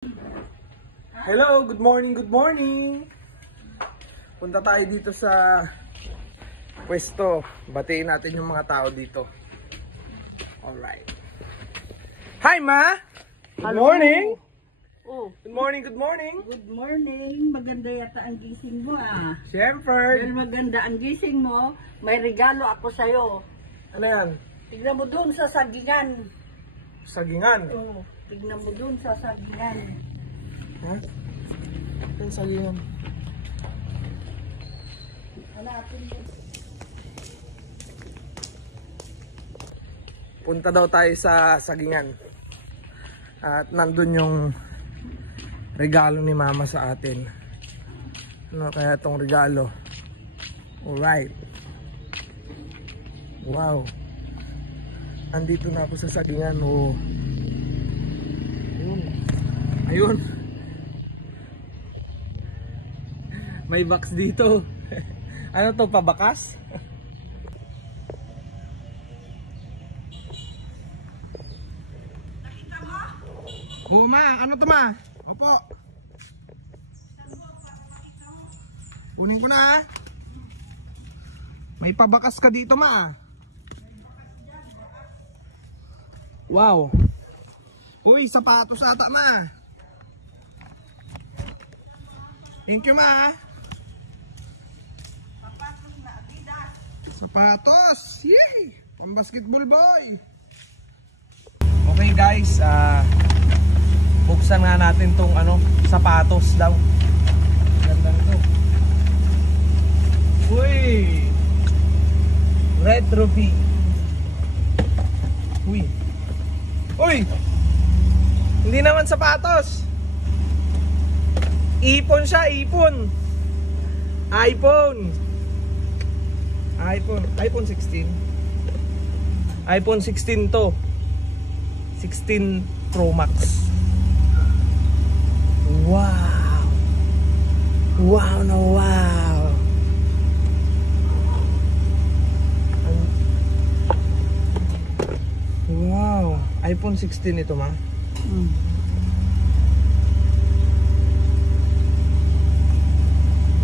Hello, good morning, good morning. Punta tayo dito sa pwesto. Batiin natin yung mga tao dito. Alright. Hi, Ma! Good morning! Oh, Good morning, good morning! good morning. Maganda yata ang gising mo Siyempre! Dahil maganda ang gising mo, may regalo ako sa'yo. Ano yan? Tignan mo dun sa sagingan. Sagingan. Oh, tignan mo dun sa sagingan. Ha? Ano sagingan? Hanapin mo. Punta daw tayo sa sagingan. At nandun yung regalo ni Mama sa atin. Ano kaya itong regalo? Alright. Wow. Andito na ako sa sagingan. Oh. Ayun. Ayun. May box dito. Ano to, pabakas? Oo, Ma. Ano to, Ma? Opo. Kunin ko na. May pabakas ka dito, Ma. Wow. Uy, sapatos ata, Ma. Thank you, Ma. Sapatos. Yay! Pang basketball boy. Okay, guys. Buksan nga natin tong sapatos daw. Ganda nito. Uy! Retro V. Uy! Uy! Hindi naman sapatos. Ipon siya, ipon. iPhone 16. iPhone 16 to. 16 Pro Max. Wow. Wow na wow. Wow. iPhone 16 ito, Ma.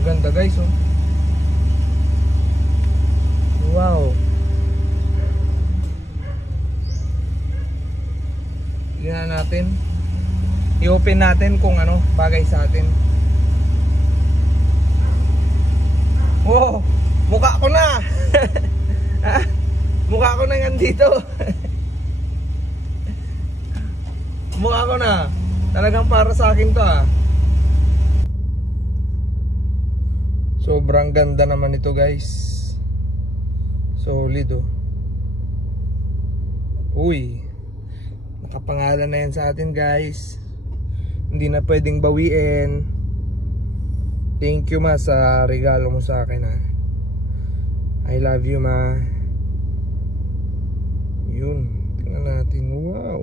Ganda, guys, oh. Wow. Tingnan natin. I-open natin kung bagay sa atin. Wow, mukha ko na. Mukha ko na nga dito. Mukha ko na. Talagang para sa akin to, Sobrang ganda naman ito, guys. Solid, oh. Uy. Nakapangalan na yan sa atin, guys. Hindi na pwedeng bawiin. Thank you, Ma, sa regalo mo sa akin, I love you, Ma. Yun. Tingnan natin. Wow.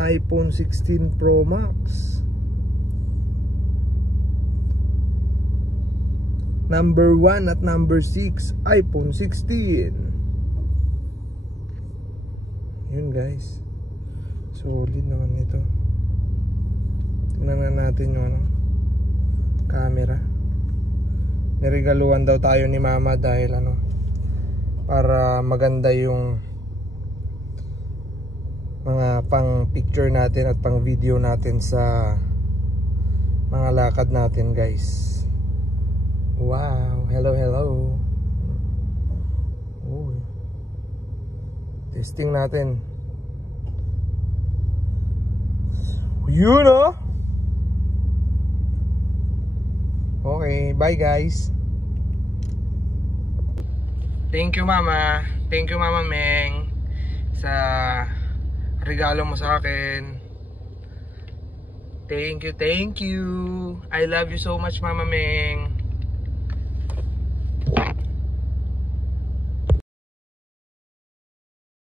iPhone 16 Pro Max. Number 1 at number 6, iPhone 16. Yun, guys. Solid naman ito. Tingnan na natin yung camera. Niregaluhan daw tayo ni Mama dahil para maganda yung mga pang picture natin at pang video natin sa mga lakad natin, guys. Wow, hello, hello. Uy. Testing natin. Yun, oh. Okay, bye, guys. Thank you, Mama. Thank you, Mama Meng, sa regalo mo sa akin. Thank you, thank you. I love you so much, Mama Meng.